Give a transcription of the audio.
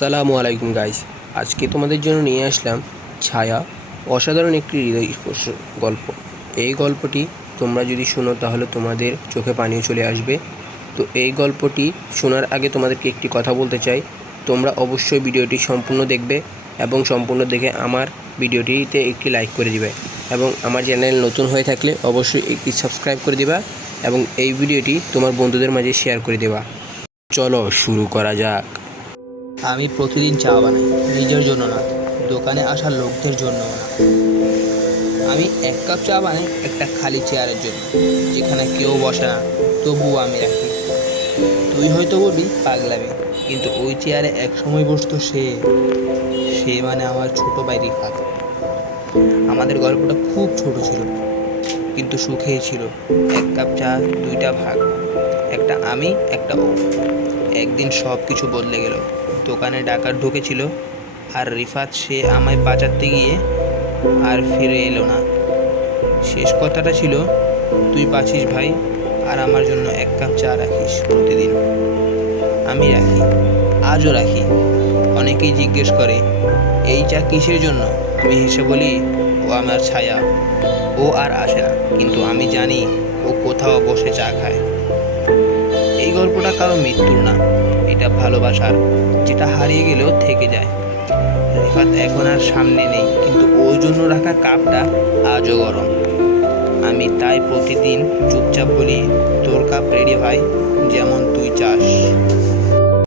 আসসালামু আলাইকুম গাইস। আজকে তোমাদের জন্য নিয়ে আসলাম ছায়া, অসাধারণ একটি হৃদয়স্পর্শ গল্প। এই গল্পটি তোমরা যদি শোনো তাহলে তোমাদের চোখে পানিও চলে আসবে। তো এই গল্পটি শোনার আগে তোমাদেরকে একটি কথা বলতে চাই, তোমরা অবশ্যই ভিডিওটি সম্পূর্ণ দেখবে এবং সম্পূর্ণ দেখে আমার ভিডিওটিতে একটি লাইক করে দিবে এবং আমার চ্যানেল নতুন হয়ে থাকলে অবশ্যই একটি সাবস্ক্রাইব করে দিবা এবং এই ভিডিওটি তোমার বন্ধুদের মাঝে শেয়ার করে দেবা। চলো শুরু করা যাক। আমি প্রতিদিন চা বানাই, নিজের জন্য না, দোকানে আসা লোকদের জন্য না। আমি এক কাপ চা বানাই একটা খালি চেয়ারের জন্য, যেখানে কেউ বসে না, তবুও আমি রাখি। তুই হয়তো বলবি পাগলামি, কিন্তু ওই চেয়ারে এক সময় বসতো সে সে মানে আমার ছোট ভাই রিফাত। আমাদের গল্পটা খুব ছোট ছিল, কিন্তু সুখেই ছিল। এক কাপ চা, দুইটা ভাগ, একটা আমি, একটা ও। একদিন সব কিছু বদলে গেল। দোকানে ডাকাত ঢুকেছিল, আর রিফাত সে আমায় বাঁচাতে গিয়ে আর ফিরে এলো না। শেষ কথাটা ছিল, তুই বাঁচিস ভাই, আর আমার জন্য এক কাপ চা রাখিস প্রতিদিন। আমি রাখি, আজও রাখি। অনেকেই জিজ্ঞেস করে, এই চা কিসের জন্য? আমি হেসে বলি, ও আমার ছায়া, ও আর আসে না, কিন্তু আমি জানি ও কোথাও বসে চা খায়। এই গল্পটা কারো মৃত্যুর না, এটা ভালোবাসার, যেটা হারিয়ে গেলেও থেকে যায়। রিফাত এখন আর সামনে নেই, কিন্তু ওর জন্য রাখা কাপটা আজও গরম। আমি তাই প্রতিদিন চুপচাপ বলি, তোর কাপ রেডি ভাই, যেমন তুই চাস।